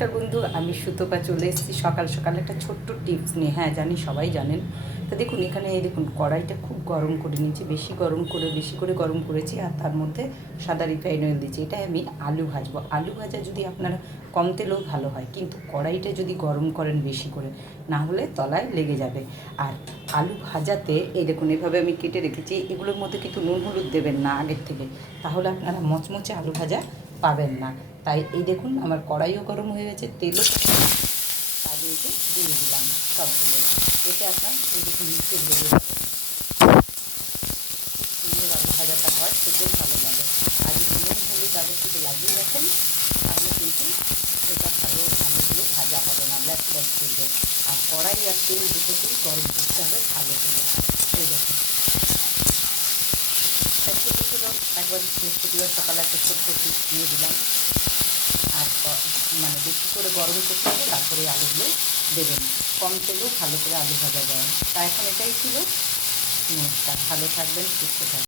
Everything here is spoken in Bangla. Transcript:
নমস্কার বন্ধু, আমি সুতপা চলে এসেছি। সকাল সকাল একটা ছোট্ট টিপস নিয়ে। হ্যাঁ জানি সবাই জানেন। তো দেখুন, এখানে দেখুন, কড়াইটা খুব গরম করে নিয়েছি। বেশি গরম করে, বেশি করে গরম করেছি আর তার মধ্যে সাদা রিফাইন অয়েল দিয়েছি। এটা আমি আলু ভাজবো। আলু ভাজা যদি আপনারা কম তেলেও ভালো হয়, কিন্তু কড়াইটা যদি গরম করেন বেশি করে, না হলে তলায় লেগে যাবে। আর আলু ভাজাতে, এই দেখুন, এভাবে আমি কেটে রেখেছি। এগুলোর মধ্যে কিন্তু নুন হলুদ দেবেন না আগের থেকে। তাহলে আপনারা মচমচে আলু ভাজা পাবেন না। তাই এই দেখুন, আমার কড়াইও গরম হয়ে গেছে, তেলও কাজে দিয়ে দিলাম সবগুলো। এতে আপনার দেখুন নিচে লেগে ভাজাটা হয়, খেতেও ভালো লাগে। আর নুন হলুদ আগে থেকে লাগিয়ে রাখেন তাহলে কিন্তু এটা ভালো আলুগুলো ভাজা হবে না ব্ল্যাক ব্ল্যাক চলবে আর কড়াই আর তেল দুটোকেই গরম করতে হবে ভালো করে এই দেখুন তাই ছোটো ছোটো একবার মিষ্টিগুলো সকালে একটা ছোট্ট পিস নিয়ে দিলাম। আর মানে বেশি করে গরম করতে হবে, তারপরে আলুগুলো দেবেন কম তেলেও ভালো করে আলু ভাজা যায়। তা এখন এটাই ছিল। নমস্কার, ভালো থাকবেন, সুস্থ থাকবেন।